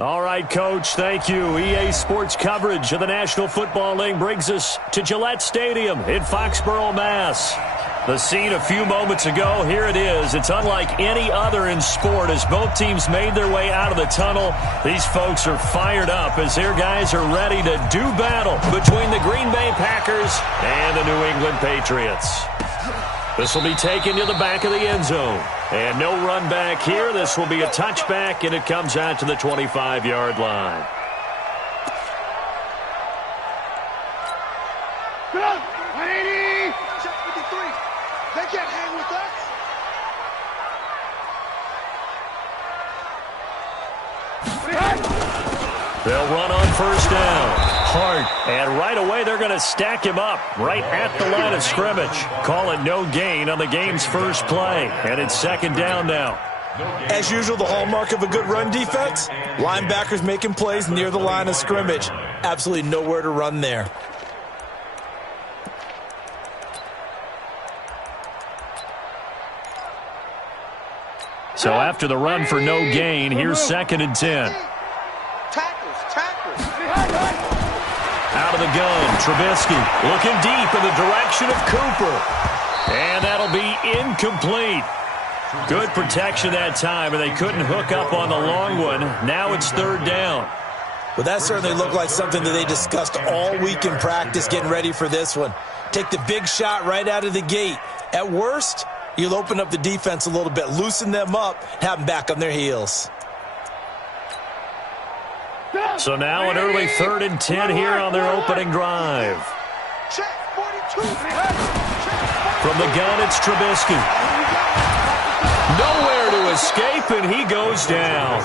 All right, Coach, thank you. EA Sports coverage of the National Football League brings us to Gillette Stadium in Foxborough, Mass. The scene a few moments ago, here it is. It's unlike any other in sport as both teams made their way out of the tunnel. These folks are fired up as their guys are ready to do battle between the Green Bay Packers and the New England Patriots. This will be taken to the back of the end zone. And no run back here. This will be a touchback, and it comes out to the 25-yard line. Good on, 180. Check 53. They can't hang with us. They'll run on first down. Hart, and right away they're going to stack him up right at the line of scrimmage. Call it no gain on the game's first play, and it's second down now. As usual, the hallmark of a good run defense, linebackers making plays near the line of scrimmage. Absolutely nowhere to run there. So after the run for no gain, here's second and 10. Tackles. Out of the gun, Trubisky looking deep in the direction of Cooper. And that'll be incomplete. Good protection that time, and they couldn't hook up on the long one. Now it's third down. Well, that certainly looked like something that they discussed all week in practice getting ready for this one. Take the big shot right out of the gate. At worst, you'll open up the defense a little bit, loosen them up, have them back on their heels. So now an early third and 10 here on their opening drive. From the gun, it's Trubisky. Nowhere to escape, and he goes down.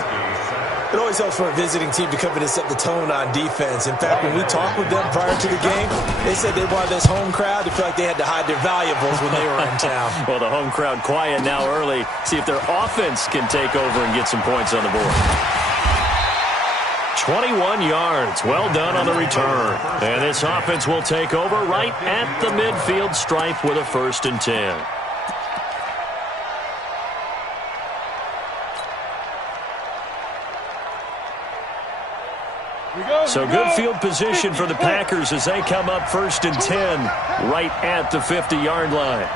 It always helps for a visiting team to come in and set the tone on defense. In fact, when we talked with them prior to the game, they said they wanted this home crowd to feel like they had to hide their valuables when they were in town. Well, the home crowd quiet now early. See if their offense can take over and get some points on the board. 21 yards. Well done on the return. And this offense will take over right at the midfield stripe with a first and 10. So good field position for the Packers as they come up first and 10 right at the 50-yard line.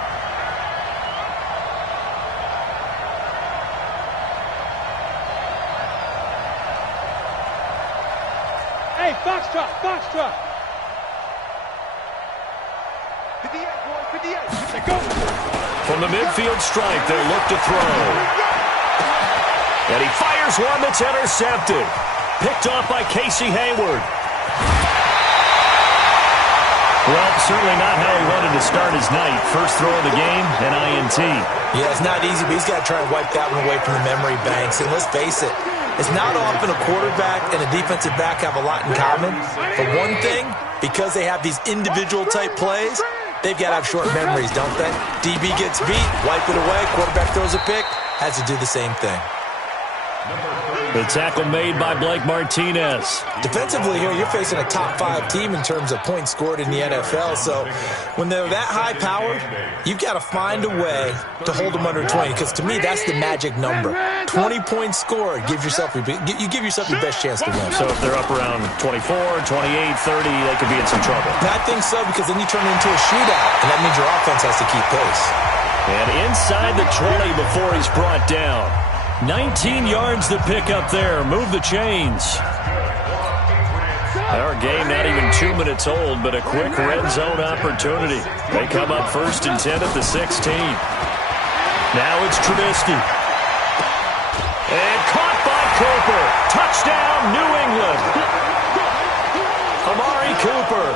Hey, Foxtrot. 58, boy, 58. Go. From the midfield stripe, they'll look to throw. And he fires one that's intercepted. Picked off by Casey Hayward. Well, certainly not how he wanted to start his night. First throw of the game, an INT. Yeah, it's not easy, but he's got to try and wipe that one away from the memory banks. And let's face it, it's not often a quarterback and a defensive back have a lot in common. For one thing, because they have these individual-type plays, they've got to have short memories, don't they? DB gets beat, wipe it away, quarterback throws a pick, has to do the same thing. The tackle made by Blake Martinez. Defensively here, you're facing a top-5 team in terms of points scored in the NFL. So when they're that high-powered, you've got to find a way to hold them under 20. Because to me, that's the magic number. 20 points scored, you give yourself your best chance to win. So if they're up around 24, 28, 30, they could be in some trouble. I think so, because then you turn it into a shootout, and that means your offense has to keep pace. And inside the 20 before he's brought down. 19 yards to pick up there. Move the chains. Our game not even 2 minutes old, but a quick red zone opportunity. They come up first and 10 at the 16. Now it's Trubisky. And caught by Cooper. Touchdown, New England. Amari Cooper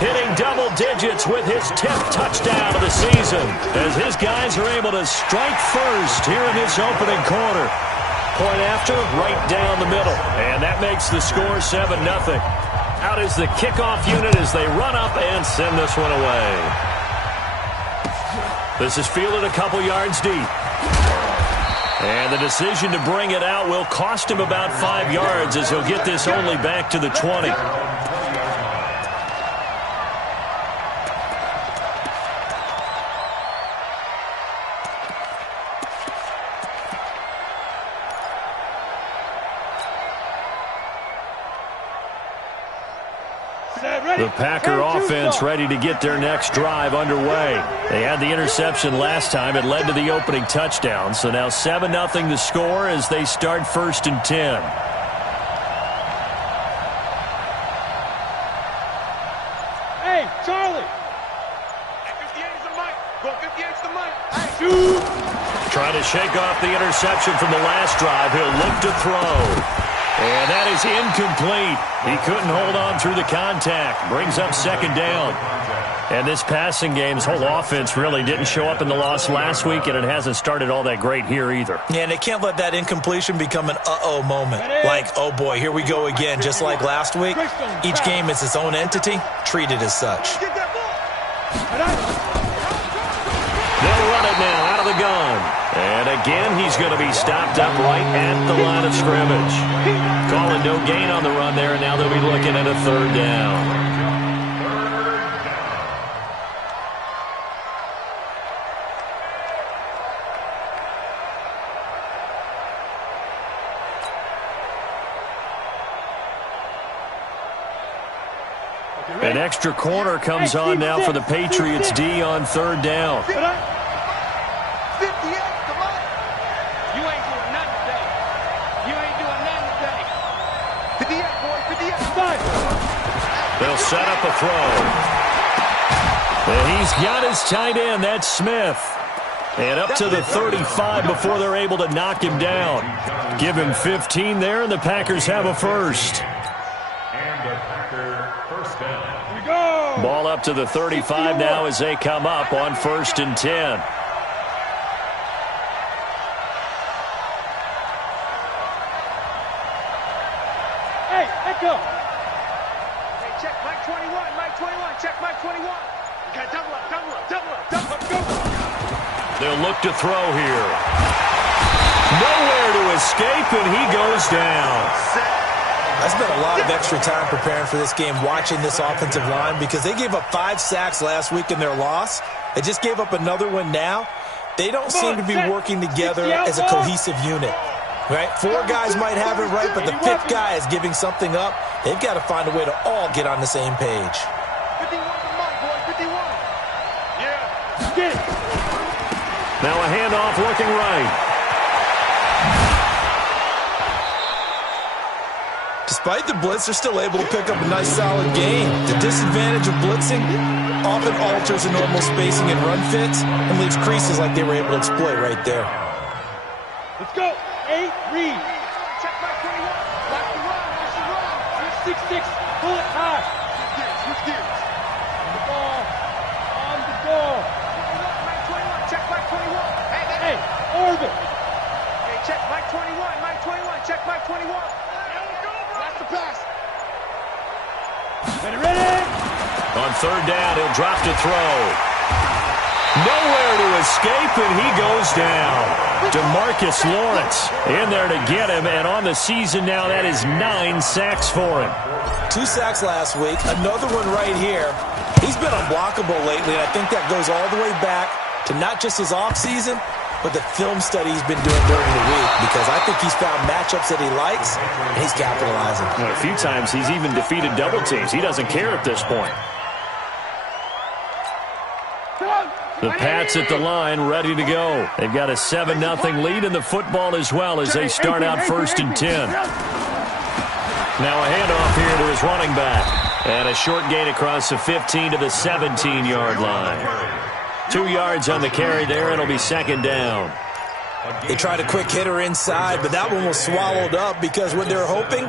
hitting double digits with his 10th touchdown of the season as his guys are able to strike first here in this opening quarter. Point after, right down the middle. And that makes the score 7-0. Out is the kickoff unit as they run up and send this one away. This is fielded a couple yards deep. And the decision to bring it out will cost him about 5 yards as he'll get this only back to the 20. The Packer offense ready to get their next drive underway. They had the interception last time. It led to the opening touchdown. So now 7-0 the score as they start 1st and 10. Hey, Charlie. 58 is the mic. Go 58 is the mic. Hey, shoot. Trying to shake off the interception from the last drive. He'll look to throw. And that is incomplete. He couldn't hold on through the contact. Brings up 2nd down. And this passing game's whole offense really didn't show up in the loss last week, and it hasn't started all that great here either. Yeah, and they can't let that incompletion become an uh-oh moment. Like, oh boy, here we go again, just like last week. Each game is its own entity, treated as such. They'll run it now out of the gun. And again, he's going to be stopped up right at the line of scrimmage. Calling no gain on the run there, and now they'll be looking at a 3rd down. An extra corner comes on now for the Patriots D on 3rd down. 58, come on. You ain't doing nothing today. You ain't doing nothing today. 58, boy, 58. They'll set up a throw. And he's got his tight end. That's Smith. And up to the 35 before they're able to knock him down. Give him 15 there, and the Packers have a first. Ball up to the 35 now as they come up on 1st and 10. Hey, let go. Hey, check Mike 21, Mike 21, check Mike 21. Okay, double up, double up, double up, double up, go. They'll look to throw here. Nowhere to escape, and he goes down. I spent a lot of extra time preparing for this game watching this offensive line because they gave up 5 sacks last week in their loss. They just gave up another one now. They don't seem to be working together as a cohesive unit. Right? 4 guys might have it right, but the 5th guy is giving something up. They've got to find a way to all get on the same page. 51 to Mike, boy, 51. Yeah. Get it. Now a handoff looking right. Despite the blitz, they're still able to pick up a nice, solid gain. The disadvantage of blitzing often alters the normal spacing and run fits and leaves creases like they were able to exploit right there. Let's go. 8, read. Check my 21. Watch the run. Watch the run. 6-6. Pull it high. Switch gears. On the ball. On the ball. Mike 21. Check Mike 21. Hey, orbit. Hey, check Mike 21. Mike 21. Check Mike 21. Watch the pass. Ready. On 3rd down, he'll drop to throw. Nowhere to escape, and he goes down. DeMarcus Lawrence in there to get him, and on the season now, that is 9 sacks for him. 2 sacks last week, another one right here. He's been unblockable lately, and I think that goes all the way back to not just his offseason, but the film study he's been doing during the week, because I think he's found matchups that he likes, and he's capitalizing. Well, a few times he's even defeated double teams. He doesn't care at this point. The Pats at the line, ready to go. They've got a 7-0 lead in the football as well as they start out 1st and 10. Now a handoff here to his running back. And a short gain across the 15 to the 17-yard line. 2 yards on the carry there. It'll be 2nd down. They tried a quick hitter inside, but that one was swallowed up because what they're hoping,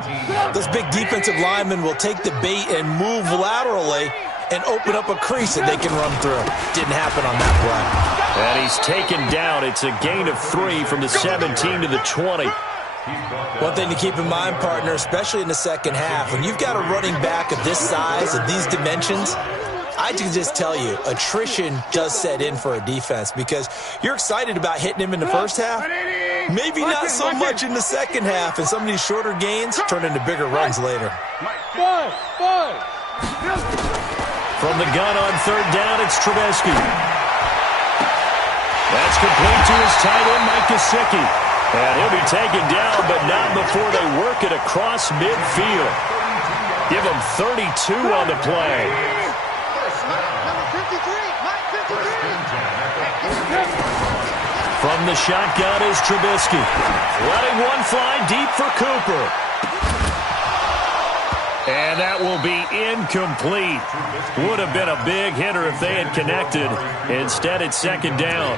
those big defensive linemen will take the bait and move laterally and open up a crease that they can run through. Didn't happen on that play. And he's taken down. It's a gain of 3 from the 17 to the 20. One thing to keep in mind, partner, especially in the second half, when you've got a running back of this size, of these dimensions, I can just tell you, attrition does set in for a defense because you're excited about hitting him in the first half. Maybe not so much in the second half, and some of these shorter gains turn into bigger runs later. From the gun on 3rd down, it's Trubisky. That's complete to his tight end, Mike Gesicki. And he'll be taken down, but not before they work it across midfield. Give him 32 on the play. From the shotgun is Trubisky. Letting one fly deep for Cooper. And that will be incomplete. Would have been a big hitter if they had connected. Instead, it's second down.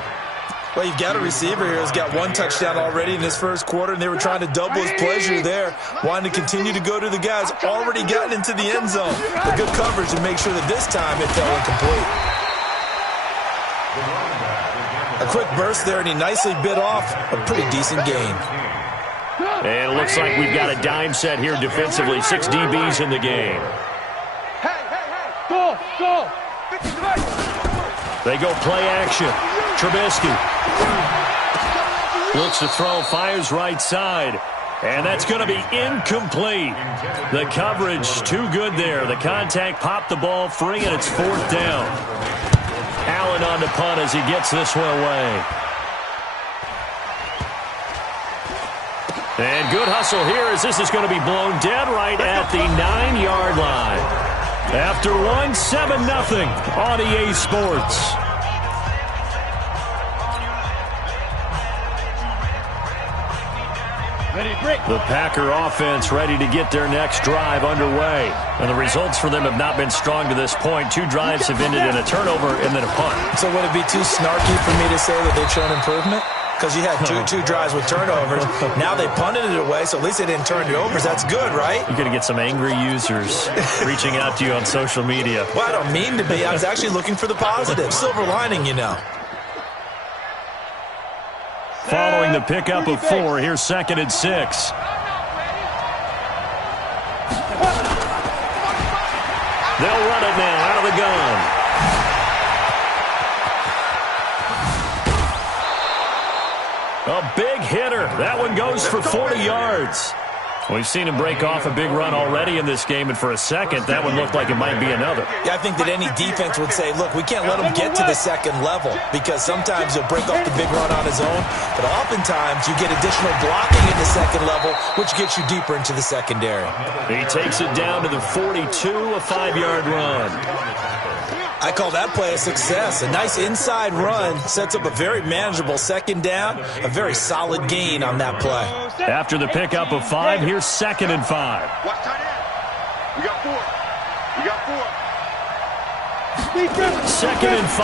Well, you've got a receiver here who's got one touchdown already in his first quarter, and they were trying to double his pleasure there, wanting to continue to go to the guys already gotten into the end zone. But good coverage to make sure that this time it fell incomplete. A quick burst there, and he nicely bit off a pretty decent gain. And it looks like we've got a dime set here defensively. 6 DBs in the game. Go! They go play action. Trubisky looks to throw, fires right side. And that's going to be incomplete. The coverage too good there. The contact popped the ball free, and it's fourth down. Allen on the punt as he gets this one away. And good hustle here as this is going to be blown dead right at the 9-yard line. After one, 7-0 on EA Sports. The Packer offense ready to get their next drive underway. And the results for them have not been strong to this point. 2 drives have ended in a turnover and then a punt. So would it be too snarky for me to say that they've shown improvement? Because you had two drives with turnovers. Now they punted it away, so at least they didn't turn it over. So that's good, right? You're going to get some angry users reaching out to you on social media. Well, I don't mean to be. I was actually looking for the positive. Silver lining, you know. Following the pickup of 4, here's 2nd and 6. They'll run it now out of the gun. A big hitter. That one goes for 40 yards. We've seen him break off a big run already in this game, and for a second, that one looked like it might be another. Yeah, I think that any defense would say, look, we can't let him get to the second level because sometimes he'll break off the big run on his own, but oftentimes you get additional blocking at the second level, which gets you deeper into the secondary. He takes it down to the 42, a 5-yard run. I call that play a success. A nice inside run sets up a very manageable second down, a very solid gain on that play. After the pickup of 5, here's 2nd and 5. Watch tight end. We got 4. 2nd and 5.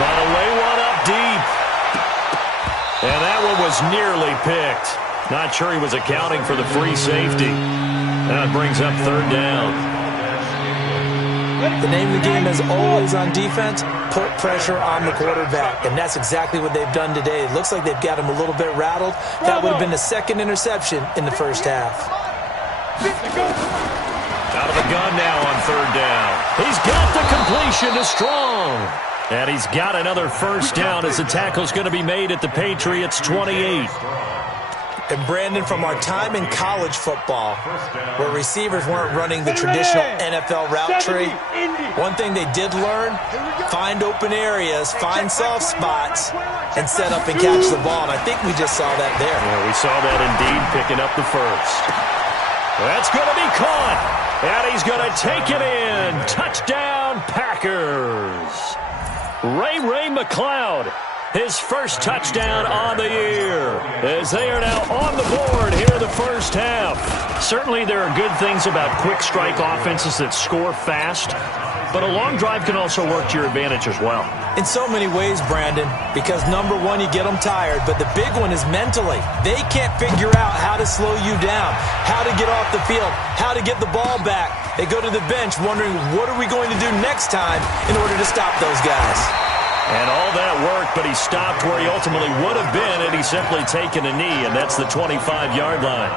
Trying to lay one up deep. And that one was nearly picked. Not sure he was accounting for the free safety. That brings up 3rd down. The name of the game is always on defense, put pressure on the quarterback. And that's exactly what they've done today. It looks like they've got him a little bit rattled. That would have been the 2nd interception in the first half. Out of the gun now on 3rd down. He's got the completion to Strong. And he's got another first down as the tackle's going to be made at the Patriots' 28. And Brandon, from our time in college football, where receivers weren't running the traditional NFL route tree, one thing they did learn, find open areas, find soft spots, and set up and catch the ball. And I think we just saw that there. Yeah, we saw that indeed, picking up the first. That's going to be caught. And he's going to take it in. Touchdown, Packers. Ray McLeod. His first touchdown on the year as they are now on the board here in the first half. Certainly there are good things about quick strike offenses that score fast, but a long drive can also work to your advantage as well. In so many ways, Brandon, because number one, you get them tired, but the big one is mentally. They can't figure out how to slow you down, how to get off the field, how to get the ball back. They go to the bench wondering, what are we going to do next time in order to stop those guys? And all that worked, but he stopped where he ultimately would have been, and he's simply taken a knee, and that's the 25-yard line.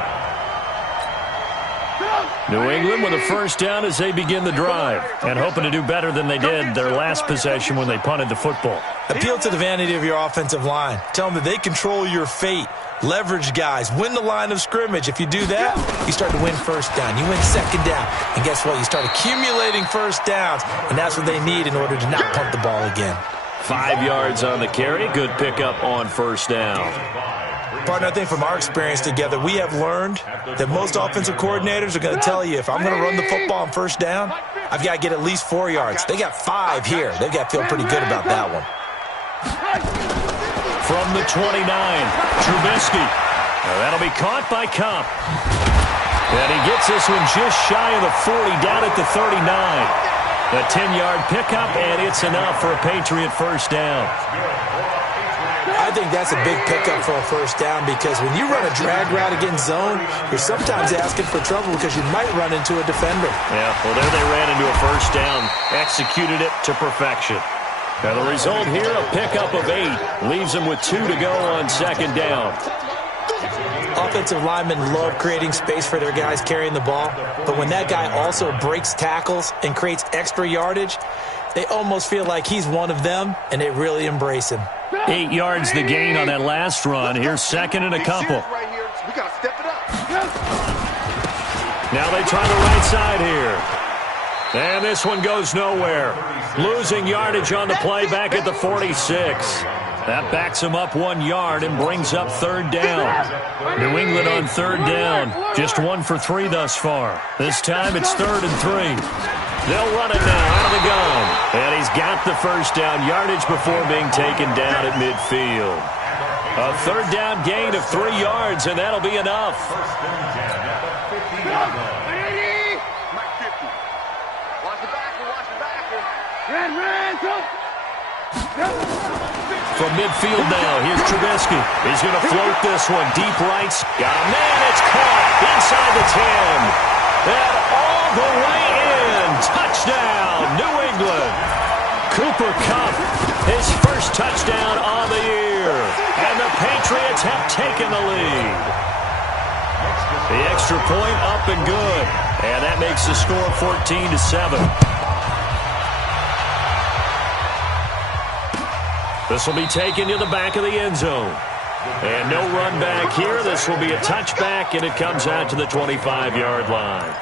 New England with a first down as they begin the drive, and hoping to do better than they did their last possession when they punted the football. Appeal to the vanity of your offensive line. Tell them that they control your fate. Leverage guys. Win the line of scrimmage. If you do that, you start to win first down. You win second down. And guess what? You start accumulating first downs, and that's what they need in order to not punt the ball again. 5 yards on the carry. Good pickup on first down. Partner, I think from our experience together, we have learned that most offensive coordinators are going to tell you, if I'm going to run the football on first down, I've got to get at least 4 yards. They got 5 here. They've got to feel pretty good about that one. From the 29, Trubisky. That'll be caught by Cup. And he gets this one just shy of the 40, down at the 39. A 10-yard pickup, and it's enough for a Patriot first down. I think that's a big pickup for a first down, because when you run a drag route against zone, you're sometimes asking for trouble because you might run into a defender. Yeah, well, there they ran into a first down, executed it to perfection. Now the result here, a pickup of 8, leaves them with 2 to go on second down. Offensive linemen love creating space for their guys carrying the ball, but when that guy also breaks tackles and creates extra yardage, they almost feel like he's one of them, and they really embrace him. 8 yards the gain on that last run. Here's second and a couple. We got to step it up. Now they try the right side here. And this one goes nowhere. Losing yardage on the play back at the 46. That backs him up 1 yard and brings up third down. New England on third down. Just 1 for 3 thus far. This time it's 3rd and 3. They'll run it now out of the gun. And he's got the first down yardage before being taken down at midfield. A third down gain of 3 yards, and that'll be enough. From midfield now, here's Trubisky. He's going to float this one. Deep right. Got a man. It's caught inside the 10. And all the way in. Touchdown, New England. Cooper Kupp, his first touchdown on the year. And the Patriots have taken the lead. The extra point up and good. And that makes the score 14-7. This will be taken to the back of the end zone. And no run back here. This will be a touchback, and it comes out to the 25-yard line.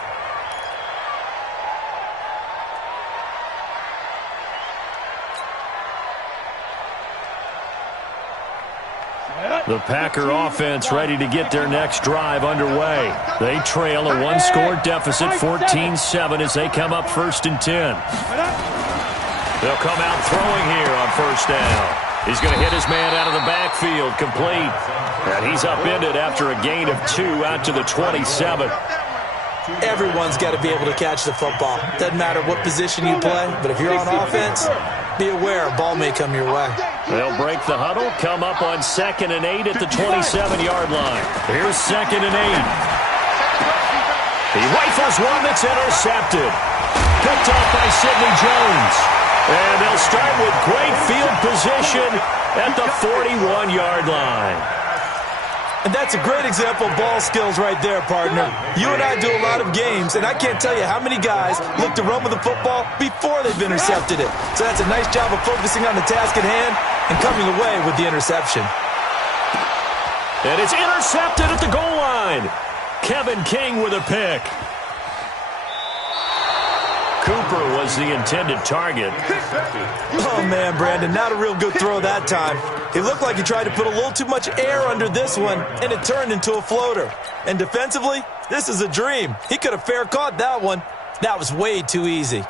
The Packer offense ready to get their next drive underway. They trail a one-score deficit, 14-7, as they come up 1st and 10. They'll come out throwing here on first down. He's going to hit his man out of the backfield, complete. And he's upended after a gain of 2 out to the 27. Everyone's got to be able to catch the football. Doesn't matter what position you play, but if you're on offense, be aware a ball may come your way. They'll break the huddle, come up on 2nd and 8 at the 27-yard line. Here's 2nd and 8. He rifles one that's intercepted. Picked off by Sidney Jones. And they'll start with great field position at the 41-yard line. And that's a great example of ball skills right there, partner. You and I do a lot of games, and I can't tell you how many guys look to run with the football before they've intercepted it. So that's a nice job of focusing on the task at hand and coming away with the interception. And it's intercepted at the goal line. Kevin King with a pick. Cooper was the intended target. Oh, man, Brandon, not a real good throw that time. It looked like he tried to put a little too much air under this one, and it turned into a floater. And defensively, this is a dream. He could have fair caught that one. That was way too easy.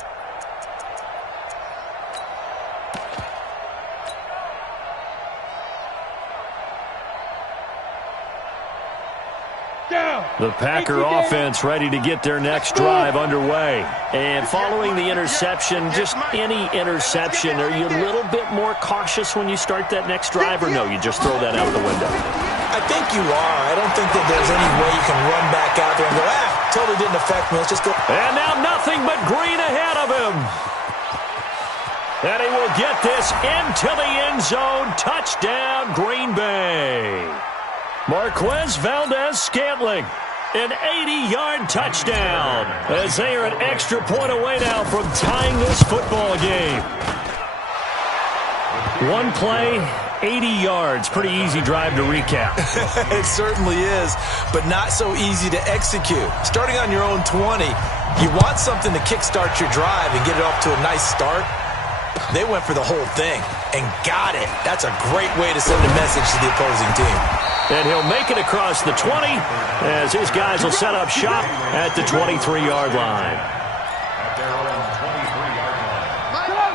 The Packer offense ready to get their next drive underway. And following the interception, just any interception, are you a little bit more cautious when you start that next drive, or no, you just throw that out the window? I think you are. I don't think that there's any way you can run back out there and go, totally didn't affect me. Let's just go. And now nothing but green ahead of him. And he will get this into the end zone. Touchdown, Green Bay. Marquez Valdez-Scantling. An 80-yard touchdown as they are an extra point away now from tying this football game. One play, 80 yards. Pretty easy drive to recap. It certainly is, but not so easy to execute. Starting on your own 20, you want something to kickstart your drive and get it off to a nice start. They went for the whole thing and got it. That's a great way to send a message to the opposing team. And he'll make it across the 20 as his guys will set up shop at the 23-yard line.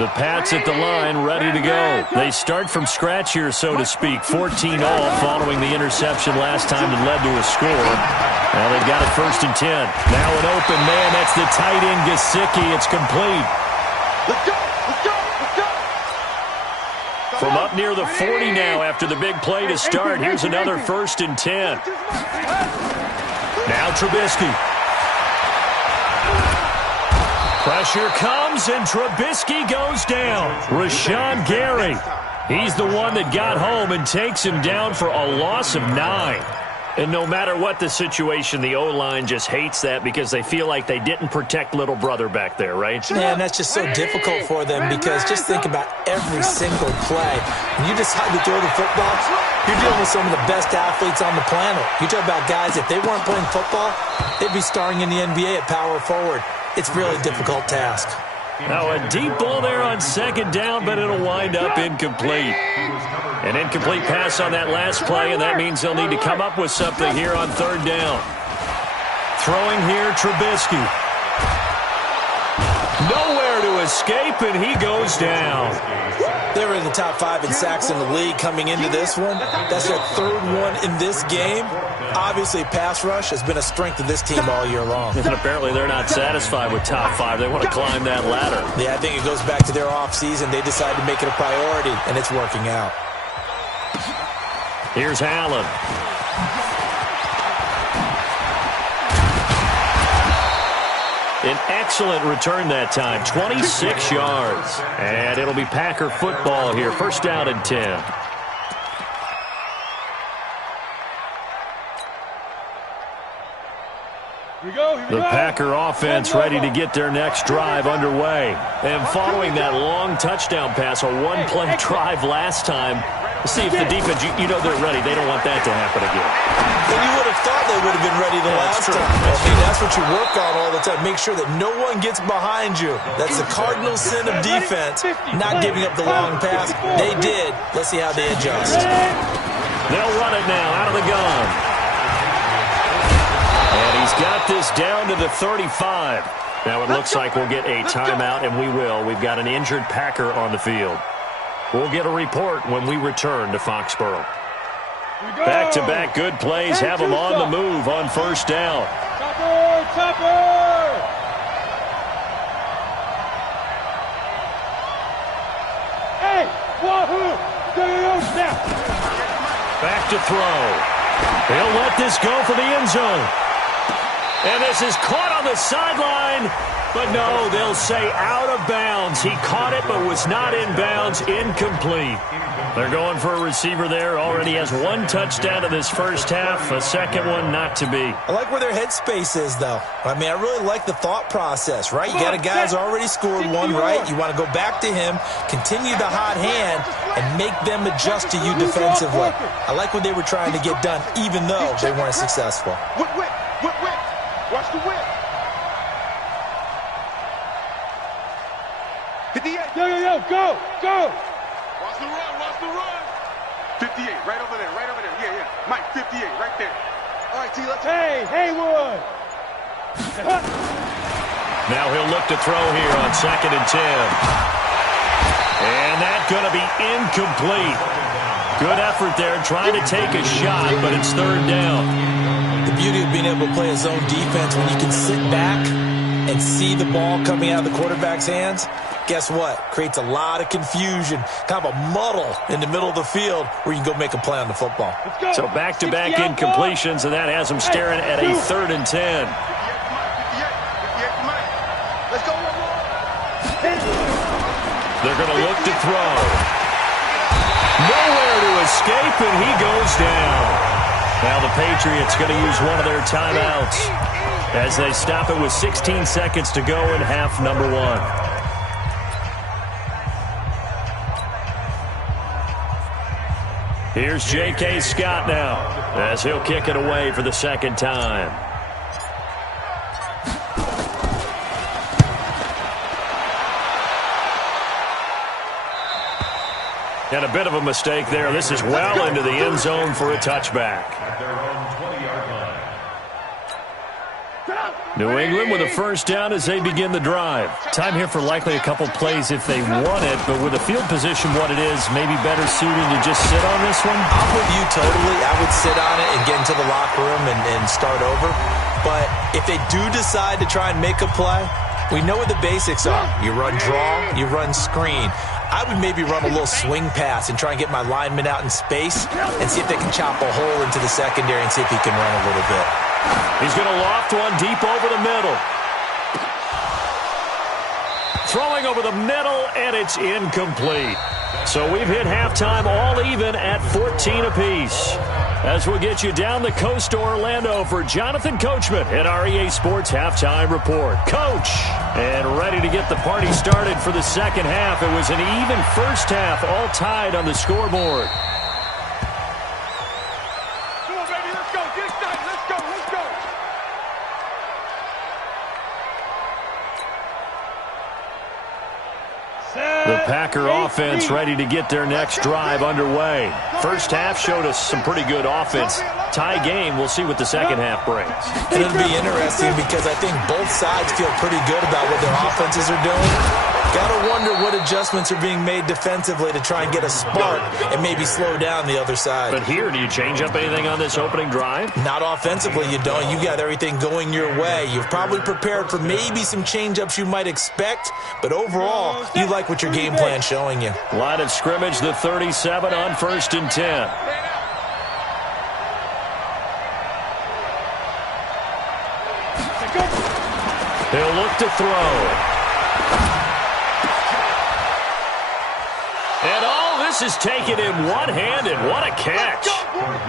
The Pats at the line, ready to go. They start from scratch here, so to speak. 14 all following the interception last time that led to a score. Now they've got it 1st and 10. Now an open man. That's the tight end, Gesicki. It's complete. Let's go! Let's go! Let's go! From up near the 40 now after the big play to start. Here's another 1st and 10. Now Trubisky. Pressure comes, and Trubisky goes down. Rashawn Gary. He's the one that got home and takes him down for a loss of 9. And no matter what the situation, the O-line just hates that because they feel like they didn't protect little brother back there, right? Man, that's just so difficult for them because just think about every single play. When you decide to throw the football, you're dealing with some of the best athletes on the planet. You talk about guys, if they weren't playing football, they'd be starring in the NBA at power forward. It's a really difficult task. Now a deep ball there on 2nd down, but it'll wind up incomplete. An incomplete pass on that last play, and that means they'll need to come up with something here on 3rd down. Throwing here, Trubisky. Nowhere to escape, and he goes down. They were in the top 5 in sacks in the league coming into this one. That's their 3rd one in this game. Obviously, pass rush has been a strength of this team all year long. And apparently they're not satisfied with top 5. They want to climb that ladder. Yeah, I think it goes back to their offseason. They decided to make it a priority, and it's working out. Here's Allen. An excellent return that time, 26 yards. And it'll be Packer football here, 1st down and 10. The Packer offense ready to get their next drive underway. And following that long touchdown pass, a one-play drive last time, see if the defense, you know they're ready. They don't want that to happen again. And you would have thought they would have been ready the last time. That's what you work on all the time. Make sure that no one gets behind you. That's the cardinal sin of defense, not giving up the long pass. They did. Let's see how they adjust. They'll run it now out of the gun. And he's got this down to the 35. Now it looks like we'll get a timeout, and we will. We've got an injured Packer on the field. We'll get a report when we return to Foxborough. Back-to-back good plays have them on the move on 1st down. Chopper! Hey, wahoo! Now. Back to throw. He'll let this go for the end zone. And this is caught on the sideline. But no, they'll say out of bounds. He caught it but was not in bounds. Incomplete. They're going for a receiver there. Already has 1 touchdown in this 1st half. A 2nd one not to be. I like where their headspace is, though. I mean, I really like the thought process, right? You got a guy who's already scored 1, right? You want to go back to him, continue the hot hand, and make them adjust to you defensively. I like what they were trying to get done, even though they weren't successful. Whip. Watch the whip. 58. Yo, go. Watch the run. 58, right over there. Yeah. Mike, 58, right there. All right, T, let's... Hey, Haywood. Now he'll look to throw here on 2nd and 10. And that's going to be incomplete. Good effort there, trying to take a shot, but it's 3rd down. The beauty of being able to play a zone defense when you can sit back and see the ball coming out of the quarterback's hands, guess what? Creates a lot of confusion, kind of a muddle in the middle of the field where you can go make a play on the football. So back-to-back incompletions, and that has them staring at a 3rd and 10. Let's go. They're going to look to throw. Nowhere to escape, and he goes down. Now the Patriots going to use one of their timeouts as they stop it with 16 seconds to go in half number 1. Here's J.K. Scott now as he'll kick it away for the 2nd time. And a bit of a mistake there. This is well into the end zone for a touchback. New England with a first down as they begin the drive. Time here for likely a couple plays if they want it, but with the field position what it is, maybe better suited to just sit on this one? I'm with you totally. I would sit on it and get into the locker room and start over. But if they do decide to try and make a play, we know what the basics are. You run draw, you run screen. I would maybe run a little swing pass and try and get my lineman out in space and see if they can chop a hole into the secondary and see if he can run a little bit. He's going to loft one deep over the middle. Throwing over the middle, and it's incomplete. So we've hit halftime all even at 14 apiece. As we'll get you down the coast to Orlando for Jonathan Coachman at our EA Sports Halftime Report. Coach, and ready to get the party started for the second half. It was an even first half, all tied on the scoreboard. Come on, baby, let's go. Get excited. Let's go. Let's go. The Packer offense ready to get their next drive underway. First half showed us some pretty good offense. Tie game, we'll see what the second half brings. And it'll be interesting because I think both sides feel pretty good about what their offenses are doing. Gotta wonder what adjustments are being made defensively to try and get a spark and maybe slow down the other side. But here, do you change up anything on this opening drive? Not offensively, you don't. You got everything going your way. You've probably prepared for maybe some change-ups you might expect, but overall, you like what your game plan's showing you. Line of scrimmage, the 37 on 1st and 10. He'll look to throw. And all this is taken in one-handed. What a catch.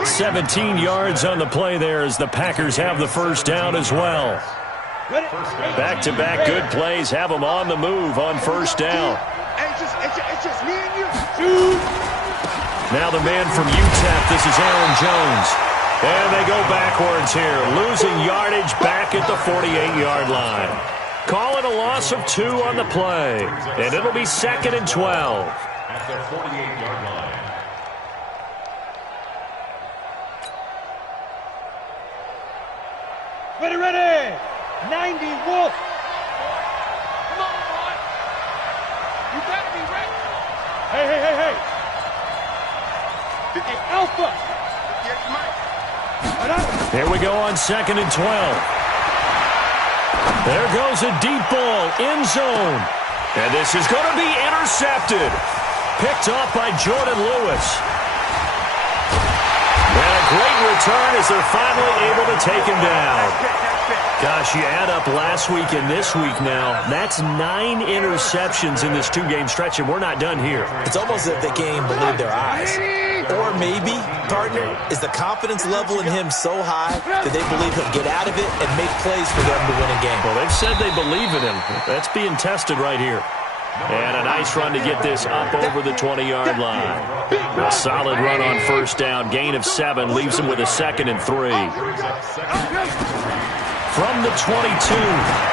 17 yards on the play there as the Packers have the first down as well. Back-to-back good plays have them on the move on first down. It's just me and you. Now the man from UTEP, this is Aaron Jones. And they go backwards here, losing yardage back at the 48-yard line. Call it a loss of 2 on the play, and it'll be 2nd and 12. At the 48-yard line. Ready. 90 Wolf. Come on, boy. You better be ready. Hey. Hey, Alpha. Yes, Mike. Here we go on 2nd and 12. There goes a deep ball, end zone. And this is going to be intercepted. Picked off by Jordan Lewis. And a great return as they're finally able to take him down. Gosh, you add up last week and this week now, that's 9 interceptions in this 2-game stretch, and we're not done here. It's almost as if they can't even believe their eyes. Or maybe, partner, is the confidence level in him so high that they believe he'll get out of it and make plays for them to win a game. Well, they've said they believe in him. That's being tested right here. And a nice run to get this up over the 20-yard line. A solid run on first down. Gain of 7 leaves him with a 2nd and 3. From the 22,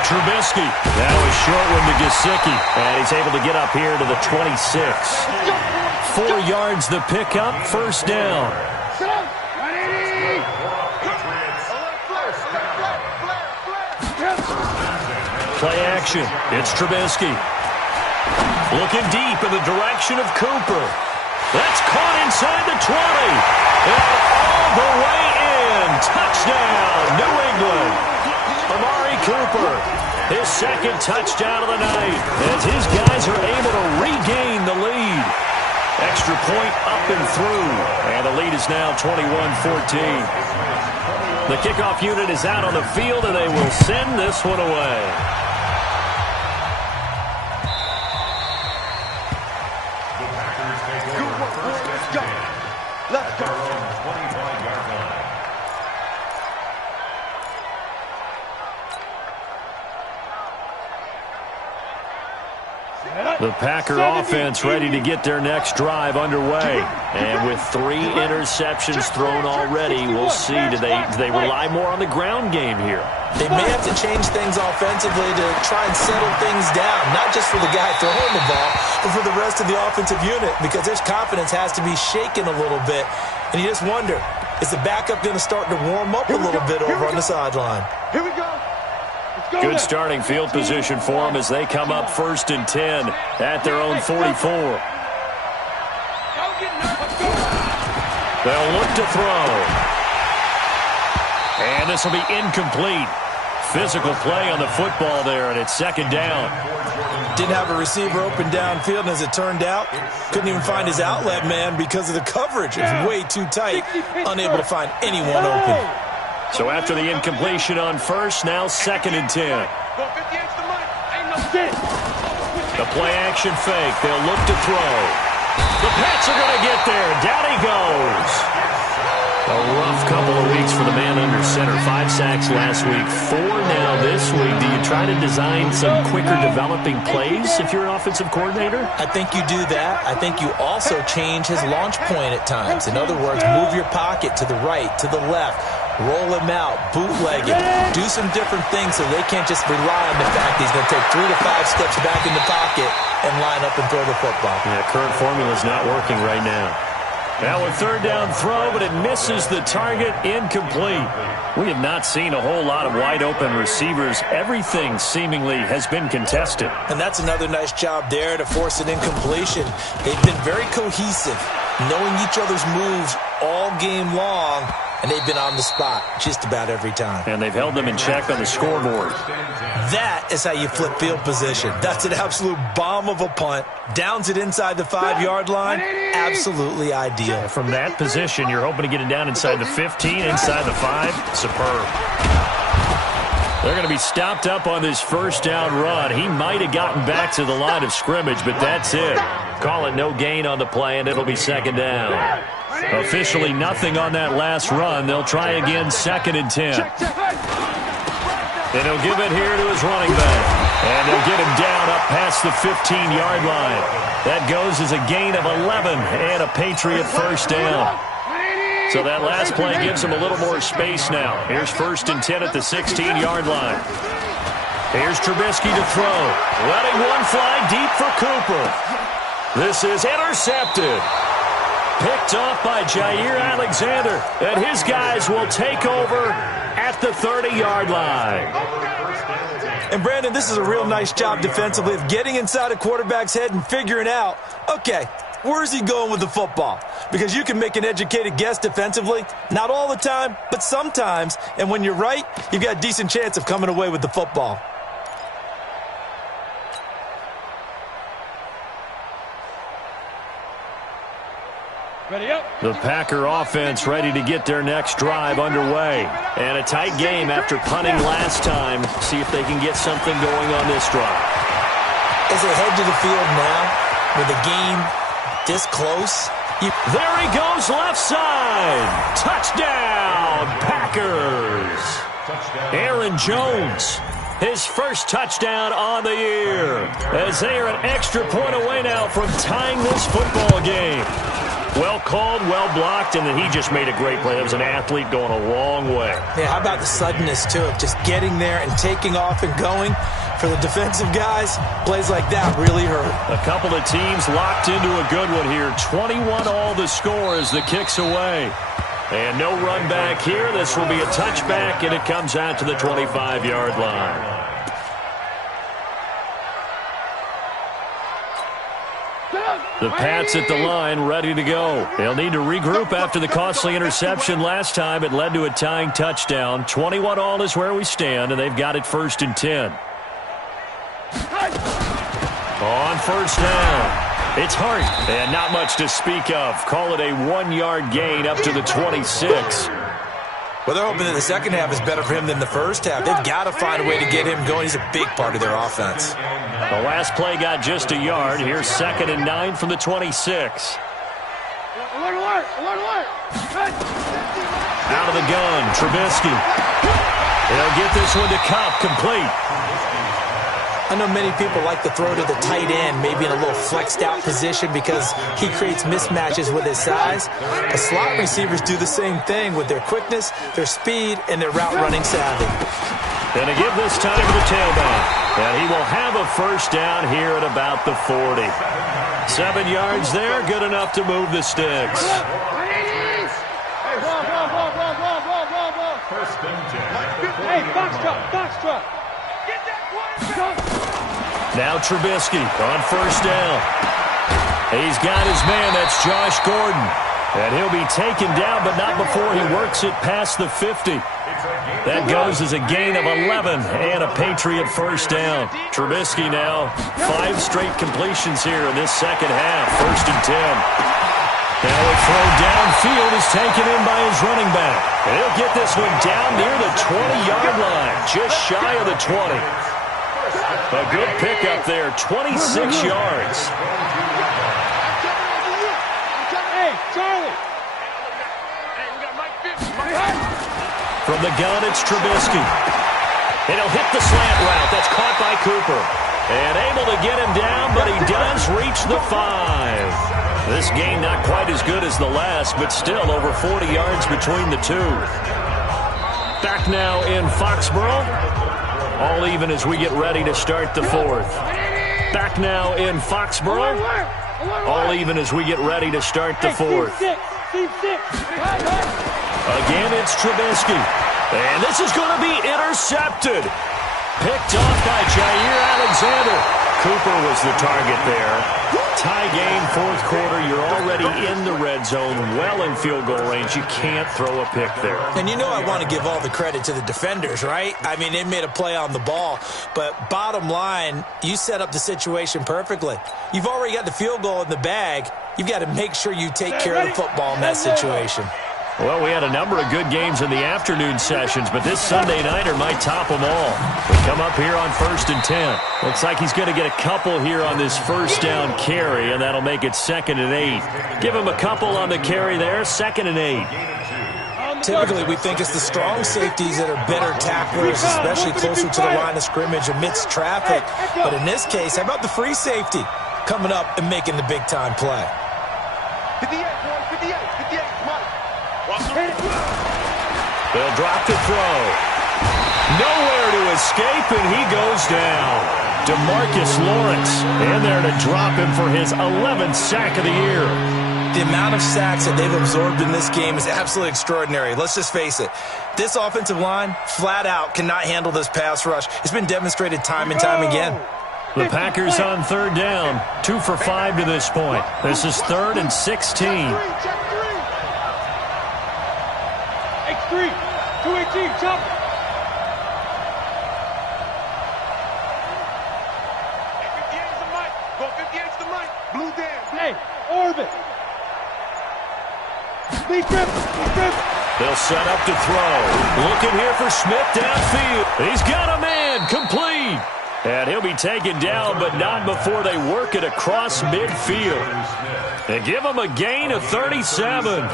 Trubisky. Now a short one to Gesicki. And he's able to get up here to the 26. 4 yards the pickup, first down. Play action. It's Trubisky. Looking deep in the direction of Cooper. That's caught inside the 20. And all the way in. Touchdown, New England. Amari Cooper, his 2nd touchdown of the night, as his guys are able to regain the lead. Extra point up and through, and the lead is now 21-14. The kickoff unit is out on the field, and they will send this one away. Let's go. The Packer offense ready to get their next drive underway. And with 3 interceptions thrown already, we'll see, do they rely more on the ground game here? They may have to change things offensively to try and settle things down, not just for the guy throwing the ball, but for the rest of the offensive unit, because his confidence has to be shaken a little bit. And you just wonder, is the backup going to start to warm up a little bit over on the sideline? Here we go. Good starting field position for them as they come up 1st and 10 at their own 44. They'll look to throw. And this will be incomplete. Physical play on the football there, and it's 2nd down. Didn't have a receiver open downfield, and as it turned out, couldn't even find his outlet man because of the coverage. It was way too tight, unable to find anyone open. So after the incompletion on 1st, now 2nd and 10. The play action fake. They'll look to throw. The Pats are going to get there. Down he goes. A rough couple of weeks for the man under center. 5 sacks last week, 4 now this week. Do you try to design some quicker developing plays if you're an offensive coordinator? I think you do that. I think you also change his launch point at times. In other words, move your pocket to the right, to the left. Roll him out, bootleg him, do some different things so they can't just rely on the fact he's going to take 3 to 5 steps back in the pocket and line up and throw the football. Yeah, current formula is not working right now. Now a 3rd down throw, but it misses the target, incomplete. We have not seen a whole lot of wide open receivers. Everything seemingly has been contested. And that's another nice job there to force an incompletion. They've been very cohesive, knowing each other's moves all game long. And they've been on the spot just about every time. And they've held them in check on the scoreboard. That is how you flip field position. That's an absolute bomb of a punt. Downs it inside the 5-yard line. Absolutely ideal. From that position, you're hoping to get it down inside the 15, inside the 5. Superb. They're going to be stopped up on this 1st down run. He might have gotten back to the line of scrimmage, but that's it. Call it no gain on the play, and it'll be 2nd down. Officially nothing on that last run. They'll try again, 2nd and 10. And he'll give it here to his running back. And they'll get him down up past the 15-yard line. That goes as a gain of 11 and a Patriot 1st down. So that last play gives him a little more space now. Here's 1st and 10 at the 16-yard line. Here's Trubisky to throw. Letting one fly deep for Cooper. This is intercepted. Picked off by Jair Alexander. And his guys will take over at the 30-yard line. And, Brandon, this is a real nice job defensively of getting inside a quarterback's head and figuring out, okay, where's he going with the football? Because you can make an educated guess defensively. Not all the time, but sometimes. And when you're right, you've got a decent chance of coming away with the football. The Packer offense ready to get their next drive underway. And a tight game after punting last time. See if they can get something going on this drive. As they head to the field now, with the game this close. There he goes left side. Touchdown, Packers. Aaron Jones, his first touchdown on the year. As they are an extra point away now from tying this football game. Well called, well blocked, and then he just made a great play. That was an athlete going a long way. Yeah, how about the suddenness to it? Just getting there and taking off and going. For the defensive guys, plays like that really hurt. A couple of teams locked into a good one here. 21 all the score as the kick's away. And no run back here. This will be a touchback, and it comes out to the 25-yard line. The Pats at the line, ready to go. They'll need to regroup after the costly interception last time. It led to a tying touchdown. 21 all is where we stand, and they've got it 1st and 10. On 1st down, it's Hart, and not much to speak of. Call it a 1-yard gain up to the 26. Well, they're hoping that the second half is better for him than the first half. They've got to find a way to get him going. He's a big part of their offense. The last play got just a yard. Here's 2nd and 9 from the 26. Out of the gun, Trubisky. He'll get this one to Cup, complete. I know many people like to throw to the tight end, maybe in a little flexed out position because he creates mismatches with his size. But slot receivers do the same thing with their quickness, their speed, and their route running savvy. And to give this time to the tailback. And he will have a first down here at about the 40. 7 yards there, good enough to move the sticks. Hey, box truck. Now Trubisky on first down. He's got his man, that's Josh Gordon. And he'll be taken down, but not before he works it past the 50. That goes as a gain of 11 and a Patriot first down. Trubisky now 5 straight completions here in this second half. First and 10. Now a throw downfield is taken in by his running back. And he'll get this one down near the 20-yard line, just shy of the 20. A good pickup there, 26 yards. Hey, Charlie. From the gun, it's Trubisky. And he'll hit the slant route. That's caught by Cooper. And able to get him down, but he does reach the 5. This game not quite as good as the last, but still over 40 yards between the two. Back now in Foxborough. All even as we get ready to start the fourth. Back now in Foxborough. All even as we get ready to start the fourth. Again, it's Trubisky. And this is going to be intercepted. Picked off by Jair Alexander. Cooper was the target there. Tie game, fourth quarter. You're already in the red zone, well in field goal range. You can't throw a pick there. And you know I want to give all the credit to the defenders, right? I mean, they made a play on the ball. But bottom line, you set up the situation perfectly. You've already got the field goal in the bag. You've got to make sure you take care of the football in that situation. Well, we had a number of good games in the afternoon sessions, but this Sunday nighter might top them all. We come up here on first and 10. Looks like he's going to get a couple here on this first down carry, and that'll make it 2nd and 8. Give him a couple on the carry there, 2nd and 8. Typically, we think it's the strong safeties that are better tacklers, especially closer to the line of scrimmage amidst traffic. But in this case, how about the free safety coming up and making the big-time play? 58, 58, Mike. They'll drop the throw. Nowhere to escape, and he goes down. DeMarcus Lawrence in there to drop him for his 11th sack of the year. The amount of sacks that they've absorbed in this game is absolutely extraordinary. Let's just face it. This offensive line, flat out, cannot handle this pass rush. It's been demonstrated time and time again. The Packers on third down, 2 for 5 to this point. This is 3rd and 16. X3, 218, chop. Hey, Orbit. Lead grip. They'll set up to throw. Looking here for Smith downfield. He's got a man, complete. And he'll be taken down, but not before they work it across midfield. They give him a gain of 37.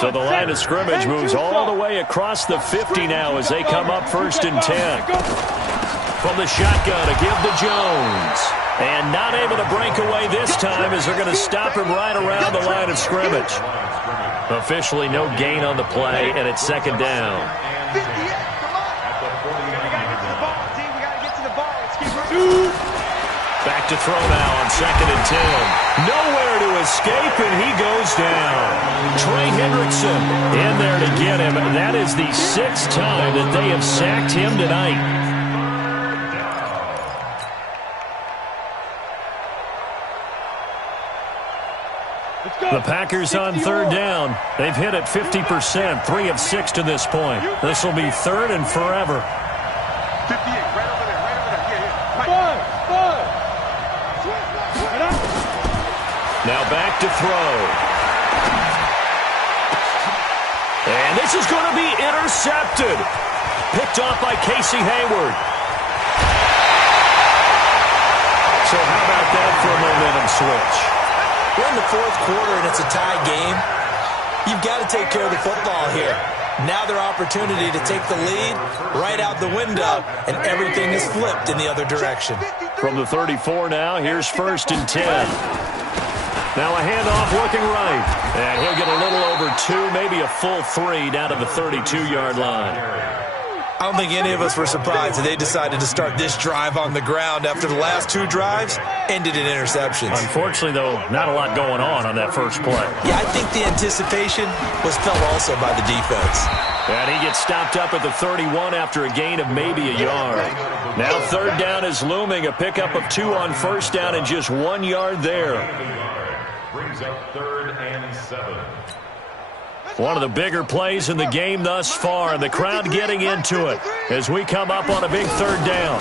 So the line of scrimmage moves all the way across the 50 now as they come up 1st and 10. From the shotgun to give to Jones. And not able to break away this time as they're going to stop him right around the line of scrimmage. Officially no gain on the play, and it's 2nd down. Back to throw now on 2nd and 10. Nowhere to escape, and he goes down. Trey Hendrickson in there to get him. That is the 6th time that they have sacked him tonight. The Packers on third down. They've hit it 50%, 3 of 6 to this point. This will be 3rd and forever. 58, right over there. Now back to throw. And this is going to be intercepted. Picked off by Casey Hayward. So how about that for a momentum switch? We're in the 4th quarter and it's a tie game. You've got to take care of the football here. Now their opportunity to take the lead right out the window, and everything is flipped in the other direction. From the 34 now, here's 1st and 10. Now a handoff looking right. And he'll get a little over 2, maybe a full 3 down to the 32-yard line. I don't think any of us were surprised that they decided to start this drive on the ground after the last 2 drives ended in interceptions. Unfortunately, though, not a lot going on that first play. Yeah, I think the anticipation was felt also by the defense. And he gets stopped up at the 31 after a gain of maybe a yard. Now 3rd down is looming, a pickup of 2 on 1st down and just 1 yard there. Brings up 3rd and 7. One of the bigger plays in the game thus far, and the crowd getting into it as we come up on a big 3rd down.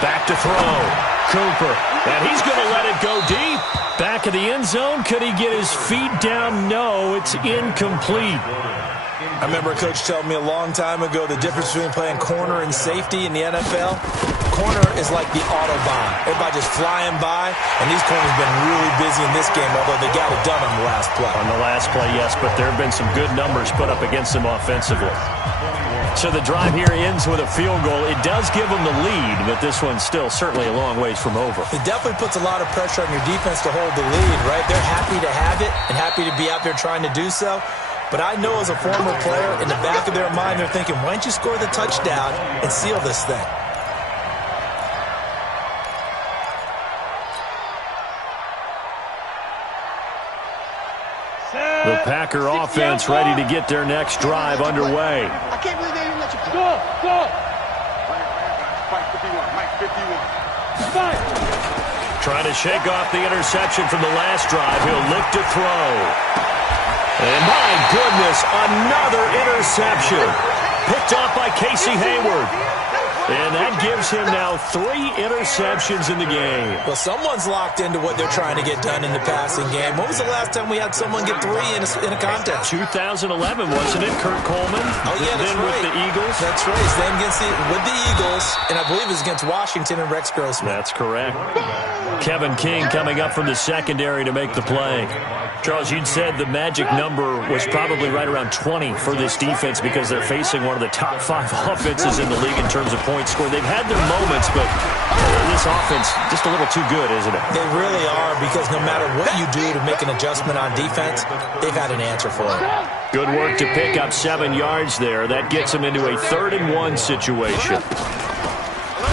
Back to throw. Cooper, and he's going to let it go deep. Back of the end zone. Could he get his feet down? No, it's incomplete. I remember a coach telling me a long time ago the difference between playing corner and safety in the NFL. Corner is like the Autobahn. Everybody just flying by, and these corners have been really busy in this game, although they got it done on the last play. On the last play, yes, but there have been some good numbers put up against them offensively. So the drive here ends with a field goal. It does give them the lead, but this one's still certainly a long ways from over. It definitely puts a lot of pressure on your defense to hold the lead, right? They're happy to have it and happy to be out there trying to do so. But I know as a former player, in the back of their mind, they're thinking, why don't you score the touchdown and seal this thing? The Packer offense ready to get their next drive underway. I can't believe they didn't let you go. Go. Mike 51. Mike 51. Five. Trying to shake off the interception from the last drive. He'll look to throw. And my goodness, another interception. Picked off by Casey Hayward. And that gives him now 3 interceptions in the game. Well, someone's locked into what they're trying to get done in the passing game. When was the last time we had someone get 3 in a contest? 2011, wasn't it, Kurt Coleman? Oh, yeah, that's then right. with the Eagles. That's right. His name with the Eagles, and I believe it was against Washington and Rex Grossman. That's correct. Kevin King coming up from the secondary to make the play. Charles, you'd said the magic number was probably right around 20 for this defense because they're facing one of the top 5 offenses in the league in terms of points scored. They've had their moments, but this offense just a little too good, isn't it? They really are, because no matter what you do to make an adjustment on defense, they've had an answer for it. Good work to pick up 7 yards there. That gets them into a 3rd and 1 situation.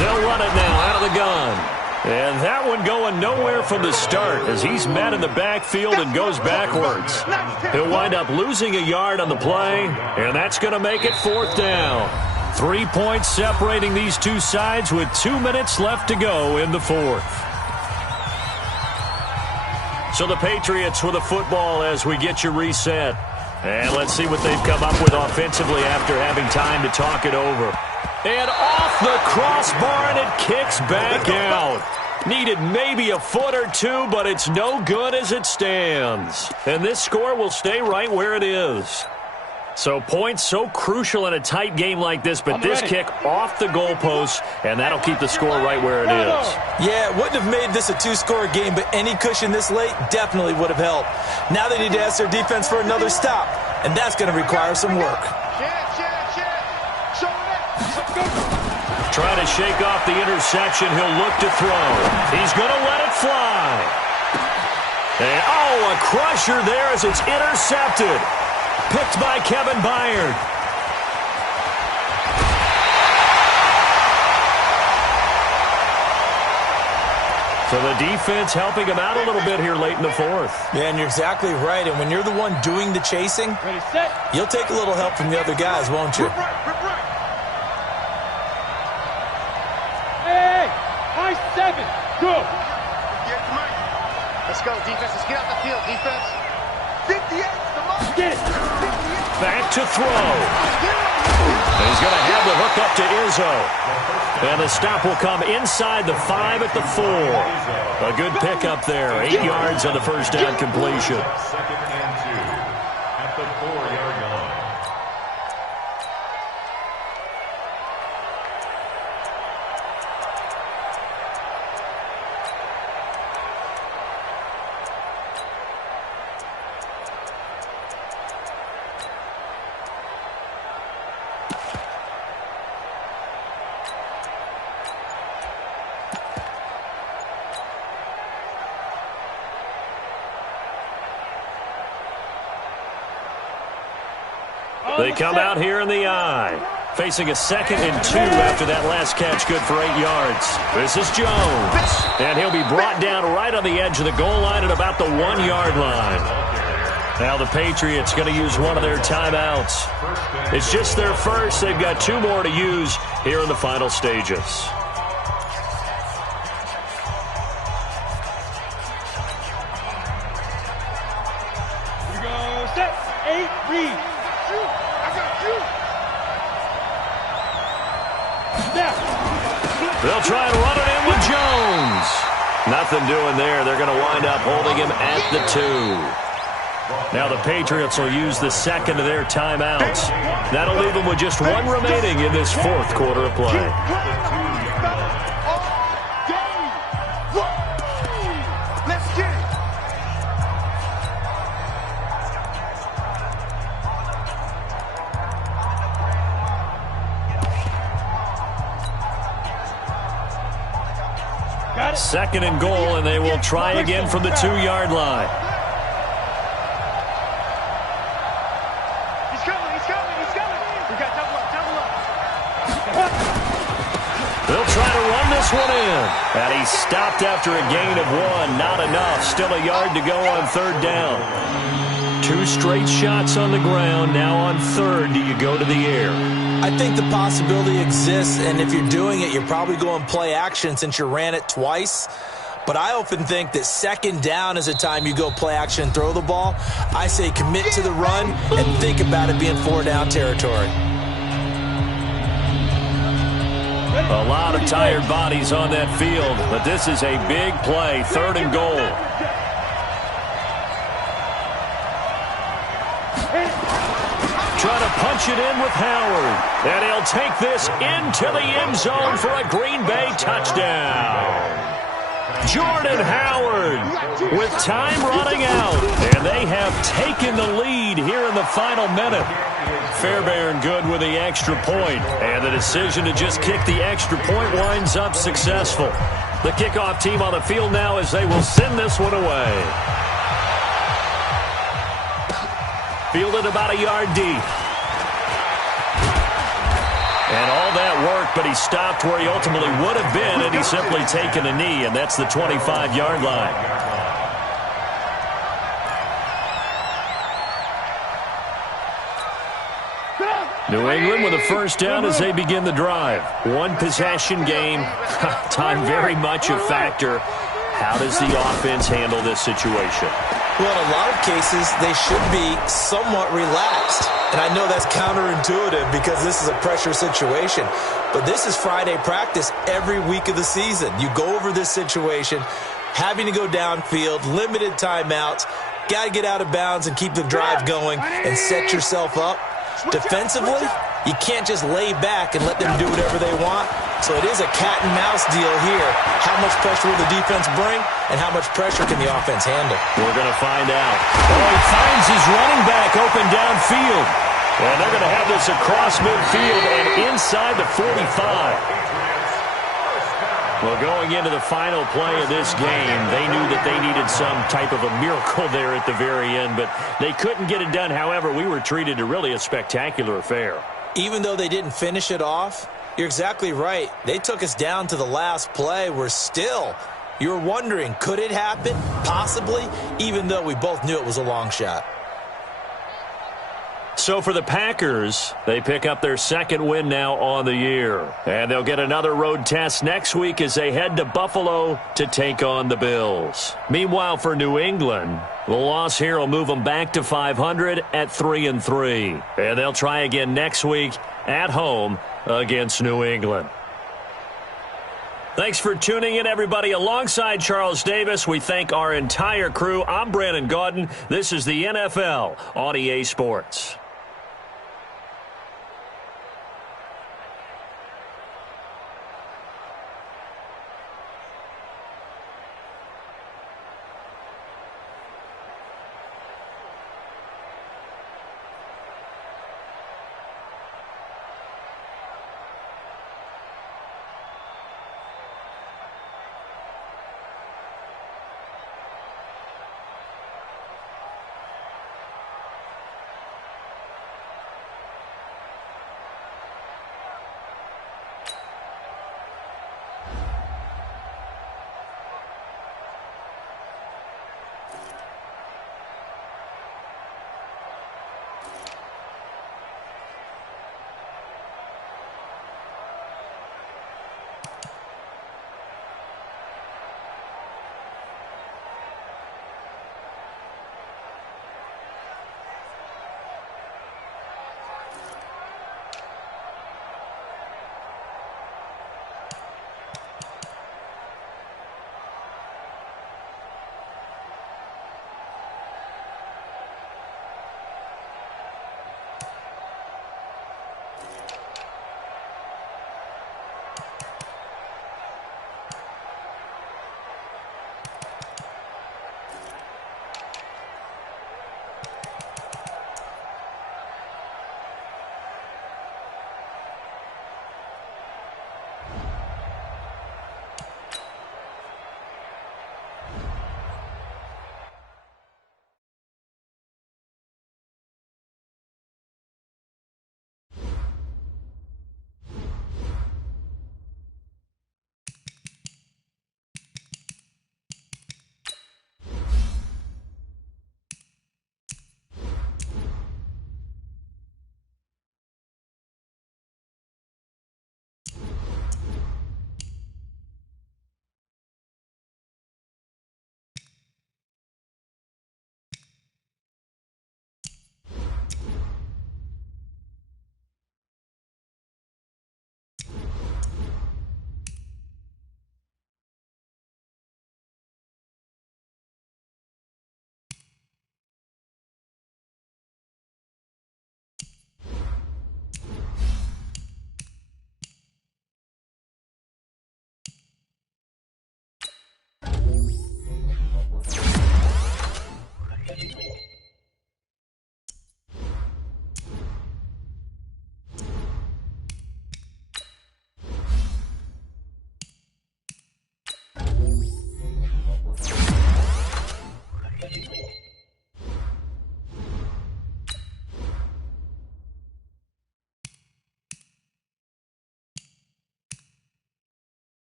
They'll run it now out of the gun. And that one going nowhere from the start as he's met in the backfield and goes backwards. He'll wind up losing a yard on the play, and that's going to make it 4th down. 3 points separating these two sides with 2 minutes left to go in the 4th. So the Patriots with the football as we get you reset. And let's see what they've come up with offensively after having time to talk it over. And off the crossbar, and it kicks back out. Needed maybe a foot or 2, but it's no good as it stands. And this score will stay right where it is. So points so crucial in a tight game like this, but this kick off the goalpost, and that'll keep the score right where it is. Yeah, it wouldn't have made this a 2-score game, but any cushion this late definitely would have helped. Now they need to ask their defense for another stop, and that's going to require some work. Trying to shake off the interception. He'll look to throw. He's going to let it fly. And, oh, a crusher there as it's intercepted. Picked by Kevin Byard. So the defense helping him out a little bit here late in the 4th. Yeah, and you're exactly right. And when you're the one doing the chasing, you'll take a little help from the other guys, won't you? Hey, high 7. Go. Let's go, defense. Let's get out the field, defense. 58. Come on. Get it. Back to throw. And he's going to have the hook up to Izzo. And the stop will come inside the 5 at the 4. A good pickup there. 8 yards on the first down completion. 2nd and 2 at the 4-yard line. They come out here in the I. Facing a 2nd and 2 after that last catch, good for 8 yards. This is Jones. And he'll be brought down right on the edge of the goal line at about the 1-yard line. Now the Patriots going to use one of their timeouts. It's just their first. They've got 2 more to use here in the final stages. Here we go. Set. 8, read. I got you. They'll try and run it in with Jones. Nothing doing there. They're going to wind up holding him at the 2. Now the Patriots will use the 2nd of their timeouts. That'll leave them with just 1 remaining in this 4th quarter of play. Let's get it. Got it. 2nd and goal, and they will try again from the 2-yard line. He's coming. We got double up. They'll try to run this one in. And he stopped after a gain of 1. Not enough. Still a yard to go on 3rd down. 2 straight shots on the ground. Now on 3rd, do you go to the air? I think the possibility exists, and if you're doing it, you're probably going play action since you ran it twice. But I often think that 2nd down is a time you go play action and throw the ball. I say commit to the run and think about it being 4-down territory. A lot of tired bodies on that field, but this is a big play. 3rd and goal. Trying to punch it in with Howard. And he'll take this into the end zone for a Green Bay touchdown. Jordan Howard with time running out. And they have taken the lead here in the final minute. Fairbairn good with the extra point. And the decision to just kick the extra point winds up successful. The kickoff team on the field now as they will send this one away. Fielded about a yard deep. And all that work, but he stopped where he ultimately would have been, and he's simply taken a knee, and that's the 25-yard line. New England with a 1st down as they begin the drive. 1-possession game. Time very much a factor. How does the offense handle this situation? Well, in a lot of cases, they should be somewhat relaxed. And I know that's counterintuitive because this is a pressure situation. But this is Friday practice every week of the season. You go over this situation, having to go downfield, limited timeouts, got to get out of bounds and keep the drive going and set yourself up. Defensively, you can't just lay back and let them do whatever they want. So it is a cat-and-mouse deal here. How much pressure will the defense bring, and how much pressure can the offense handle? We're going to find out. Oh, he finds his running back open downfield. And they're going to have this across midfield and inside the 45. Well, going into the final play of this game, they knew that they needed some type of a miracle there at the very end, but they couldn't get it done. However, we were treated to really a spectacular affair. Even though they didn't finish it off, you're exactly right. They took us down to the last play. You're wondering, could it happen? Possibly, even though we both knew it was a long shot. So for the Packers, they pick up their 2nd win now on the year. And they'll get another road test next week as they head to Buffalo to take on the Bills. Meanwhile, for New England, the loss here will move them back to 500 at 3-3. And they'll try again next week at home against New England. Thanks for tuning in, everybody. Alongside Charles Davis, we thank our entire crew. I'm Brandon Gaudin. This is the NFL on EA Sports.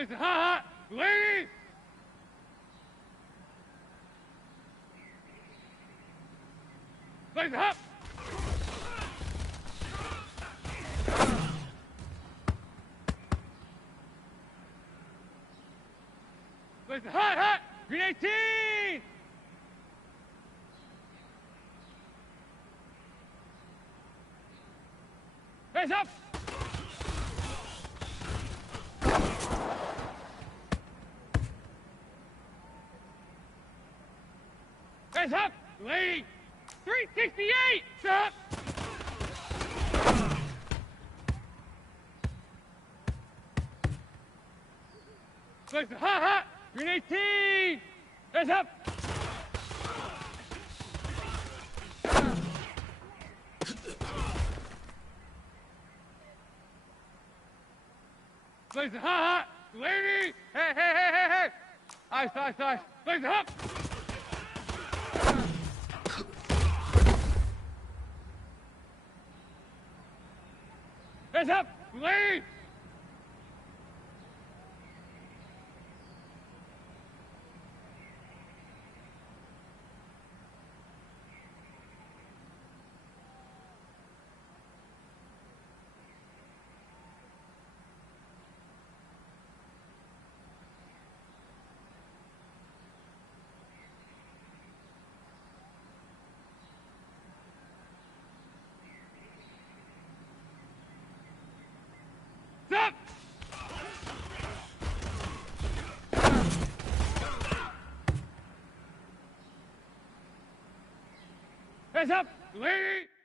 Listen, hot, ladies. Listen, hot. Listen, hot, green 18. Face up. Face up, lady. 368. Stop. Listen, hot, green 18. Face up. Listen, hot, lady. Hey. Ice. Listen, up. Hands up, lady. Stop! Hands up, lady!